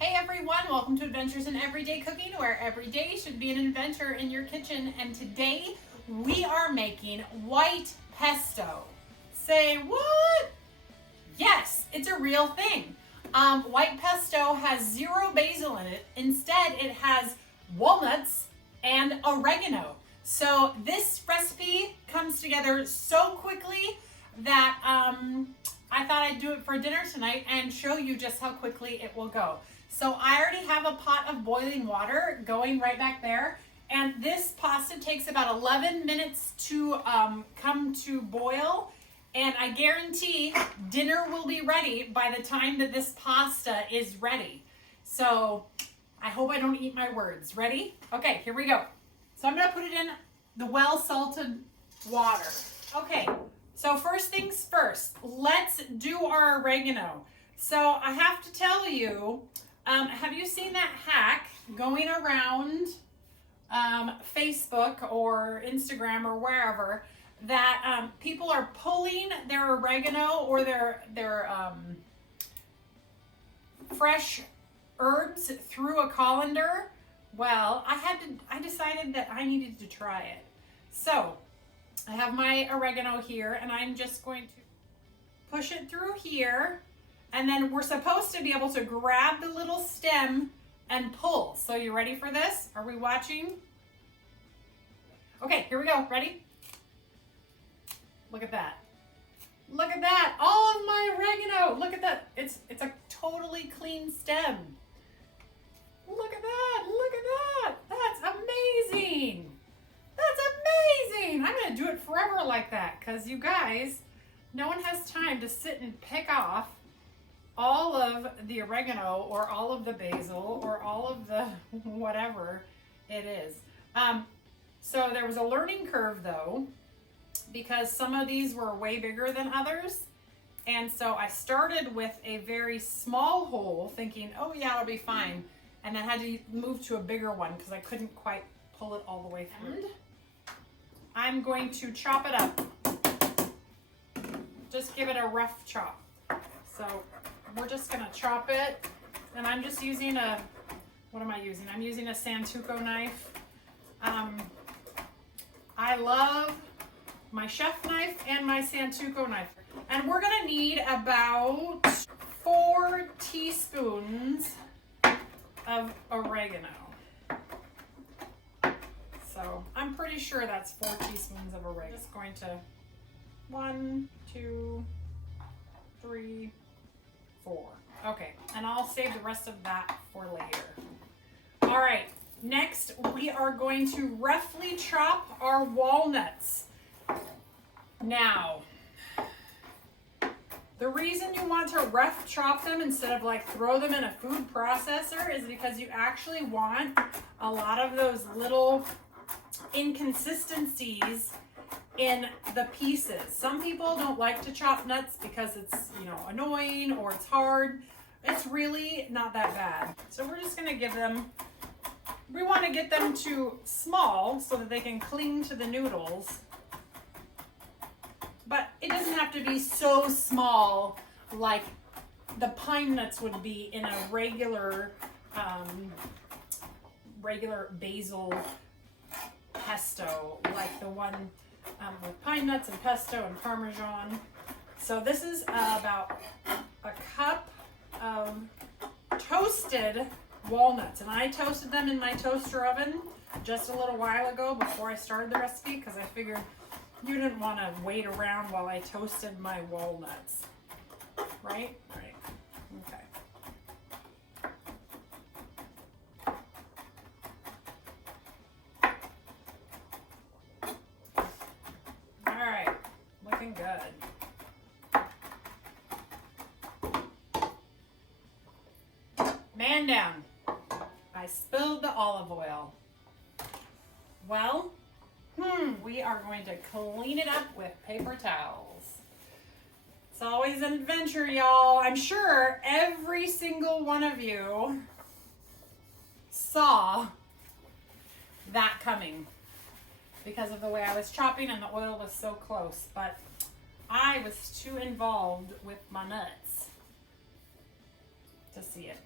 Hey everyone, welcome to Adventures in Everyday Cooking, where every day should be an adventure in your kitchen. And today we are making white pesto. Say what? Yes, it's a real thing. White pesto has zero basil in it. Instead, it has walnuts and oregano. So this recipe comes together so quickly that I thought I'd do it for dinner tonight and show you just how quickly it will go. So I already have a pot of boiling water going right back there. And this pasta takes about 11 minutes to come to boil. And I guarantee dinner will be ready by the time that this pasta is ready. So I hope I don't eat my words. Ready? Okay, here we go. So I'm gonna put it in the well-salted water. Okay, so first things first, let's do our oregano. So I have to tell you, have you seen that hack going around Facebook or Instagram or wherever that people are pulling their oregano or their fresh herbs through a colander? Well, I decided that I needed to try it. So I have my oregano here and I'm just going to push it through here. And then we're supposed to be able to grab the little stem and pull. So you ready for this? Are we watching? Okay, here we go. Ready? Look at that. Look at that. All of my oregano. Look at that. It's a totally clean stem. Look at that. Look at that. That's amazing. That's amazing. I'm going to do it forever like that because you guys, no one has time to sit and pick off all of the oregano or all of the basil or all of the whatever it is. So there was a learning curve though, because some of these were way bigger than others. And so I started with a very small hole thinking, oh yeah, it'll be fine. And then had to move to a bigger one because I couldn't quite pull it all the way through. And I'm going to chop it up. Just give it a rough chop. So we're just gonna chop it, and I'm just using what am I using? I'm using a Santoku knife. I love my chef knife and my Santoku knife. And we're gonna need about 4 teaspoons of oregano. So I'm pretty sure that's 4 teaspoons of oregano. Just going to 1, 2, 3, 4. Okay, and I'll save the rest of that for later. All right, next we are going to roughly chop our walnuts. Now, the reason you want to rough chop them instead of like throw them in a food processor is because you actually want a lot of those little inconsistencies in the pieces. Some people don't like to chop nuts because it's, annoying or it's hard. It's really not that bad. So we're just gonna we want to get them to small so that they can cling to the noodles. But it doesn't have to be so small like the pine nuts would be in a regular basil pesto, like the one with pine nuts and pesto and Parmesan. So this is about a cup of toasted walnuts. And I toasted them in my toaster oven just a little while ago before I started the recipe because I figured you didn't want to wait around while I toasted my walnuts. Right? Right. Okay. Looking good. Man down. I spilled the olive oil. Well, we are going to clean it up with paper towels. It's always an adventure, y'all. I'm sure every single one of you saw that coming because of the way I was chopping and the oil was so close, but I was too involved with my nuts to see it.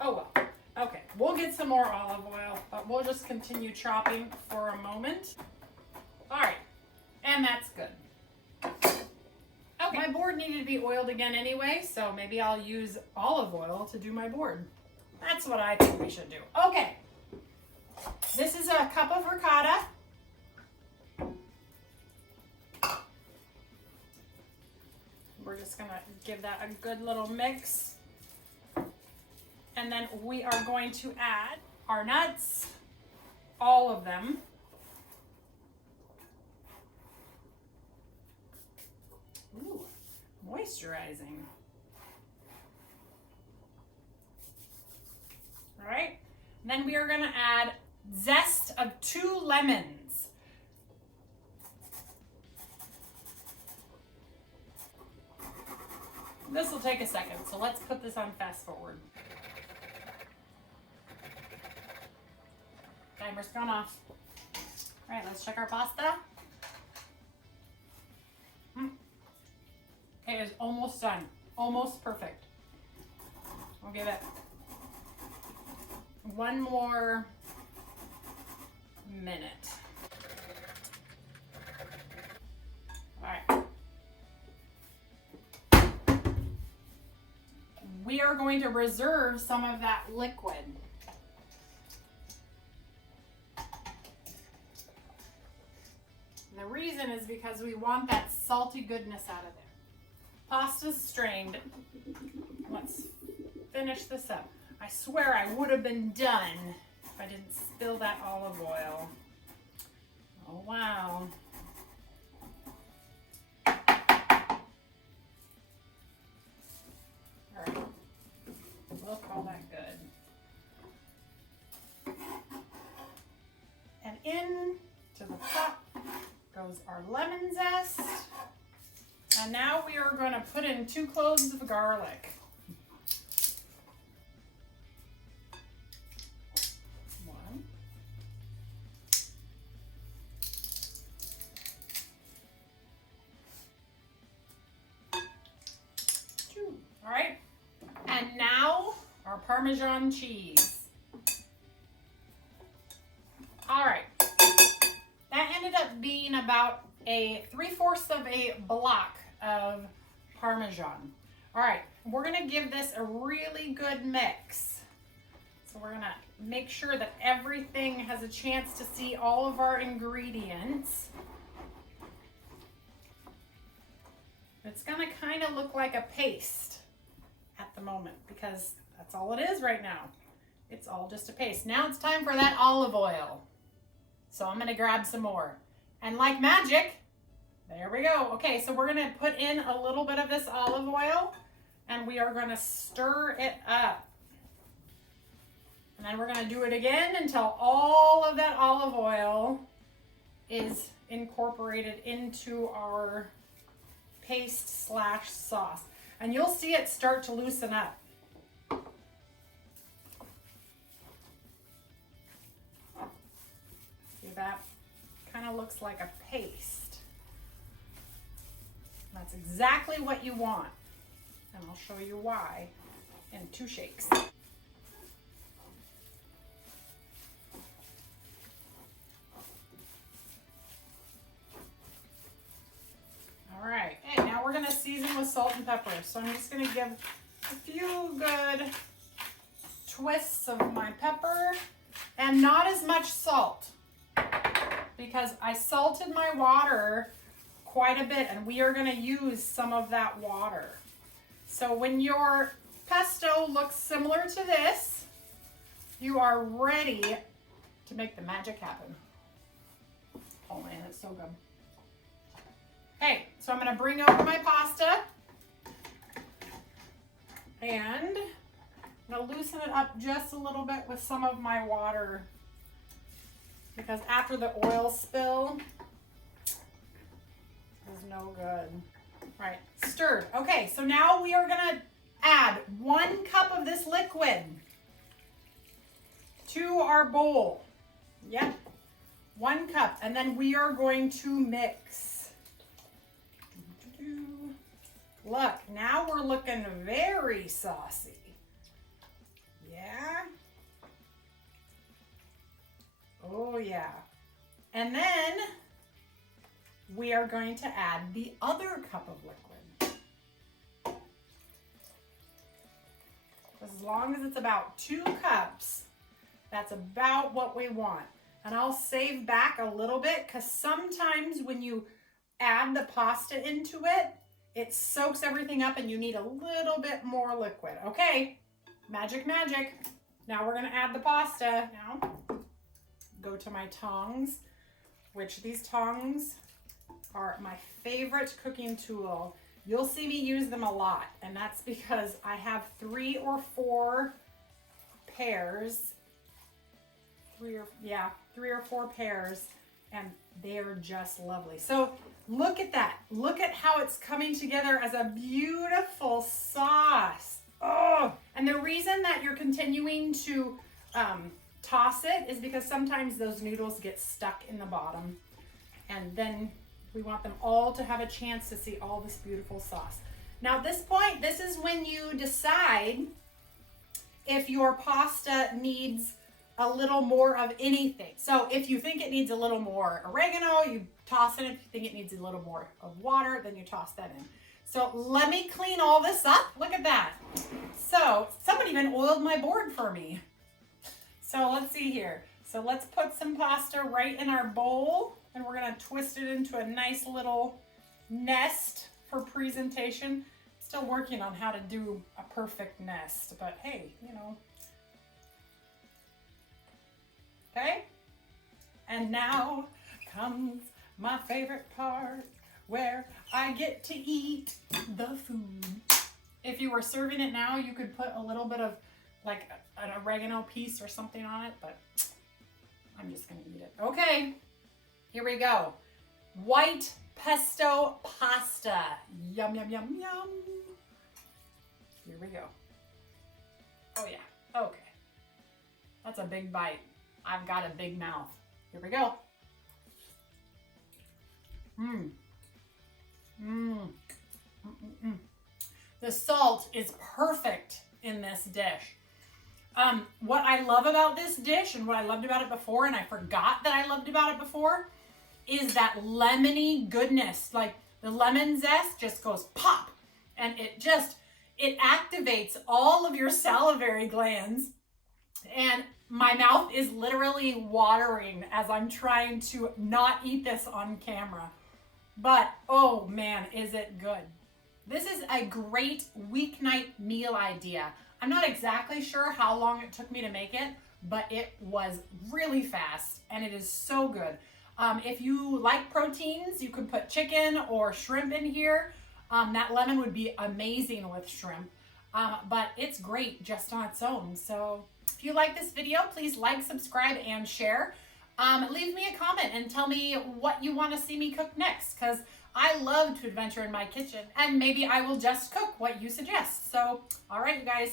Oh well. Okay, we'll get some more olive oil, but we'll just continue chopping for a moment. All right, and that's good. Okay, my board needed to be oiled again anyway, so maybe I'll use olive oil to do my board. That's what I think we should do. Okay, this is a cup of ricotta. We're just gonna give that a good little mix. And then we are going to add our nuts, all of them. Ooh, moisturizing. All right, and then we are gonna add zest of 2 lemons. This will take a second, so let's put this on fast forward. Timer's gone off. All right, let's check our pasta. Okay, it is almost done. Almost perfect. We'll give it one more minute. All right. We are going to reserve some of that liquid. The reason is because we want that salty goodness out of there. Pasta's strained. Let's finish this up. I swear I would have been done if I didn't spill that olive oil. Oh, wow. All right. We'll call that good. And in to the top goes our lemon zest. And now we are going to put in 2 cloves of garlic. 1. 2. All right. And now our Parmesan cheese. All right. That ended up being about a 3/4 of a block of Parmesan. All right, we're gonna give this a really good mix. So we're gonna make sure that everything has a chance to see all of our ingredients. It's gonna kind of look like a paste at the moment because that's all it is right now. It's all just a paste. Now it's time for that olive oil. So I'm gonna grab some more. And like magic, there we go. Okay, so we're gonna put in a little bit of this olive oil and we are gonna stir it up. And then we're gonna do it again until all of that olive oil is incorporated into our paste / sauce. And you'll see it start to loosen up. See, that kind of looks like a paste. That's exactly what you want. And I'll show you why in 2 shakes. All right, okay, now we're gonna season with salt and pepper. So I'm just gonna give a few good twists of my pepper and not as much salt because I salted my water quite a bit and we are gonna use some of that water. So when your pesto looks similar to this, you are ready to make the magic happen. Oh man, it's so good. Okay, so I'm gonna bring over my pasta and I'm gonna loosen it up just a little bit with some of my water because after the oil spill is no good. Right, stirred. Okay, so now we are gonna add 1 cup of this liquid to our bowl. Yep, 1 cup, and then we are going to mix. Look, now we're looking very saucy. yeah. Oh yeah. And then we are going to add the other cup of liquid. As long as it's about 2 cups, that's about what we want. And I'll save back a little bit because sometimes when you add the pasta into it, it soaks everything up and you need a little bit more liquid. Okay, magic, magic. Now we're gonna add the pasta. Now, go to my tongs, which these tongs are my favorite cooking tool. You'll see me use them a lot, and that's because I have 3 or 4 pairs. 3 or 4 pairs, and they are just lovely. So look at that. Look at how it's coming together as a beautiful sauce. Oh, and the reason that you're continuing to toss it is because sometimes those noodles get stuck in the bottom, and then we want them all to have a chance to see all this beautiful sauce. Now at this point, this is when you decide if your pasta needs a little more of anything. So if you think it needs a little more oregano, you toss it. If you think it needs a little more of water, then you toss that in. So let me clean all this up. Look at that. So somebody even oiled my board for me. So let's see here. So let's put some pasta right in our bowl, and we're gonna twist it into a nice little nest for presentation. Still working on how to do a perfect nest, but hey, you know. Okay, and now comes my favorite part where I get to eat the food. If you were serving it now, you could put a little bit of like an oregano piece or something on it, but I'm just gonna eat it. Okay, here we go. White pesto pasta. Yum, yum, yum, yum. Here we go. Oh yeah, okay. That's a big bite. I've got a big mouth. Here we go. The salt is perfect in this dish. What I love about this dish and what I loved about it before, and I forgot that I loved about it before, is that lemony goodness. Like the lemon zest just goes pop, and it activates all of your salivary glands, and my mouth is literally watering as I'm trying to not eat this on camera. But oh man, is it good. This is a great weeknight meal idea. I'm not exactly sure how long it took me to make it, but it was really fast and it is so good. If you like proteins, you could put chicken or shrimp in here. That lemon would be amazing with shrimp, but it's great just on its own. So if you like this video, please like, subscribe, and share. Leave me a comment and tell me what you want to see me cook next, because I love to adventure in my kitchen, and maybe I will just cook what you suggest. So, all right, you guys.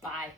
Bye.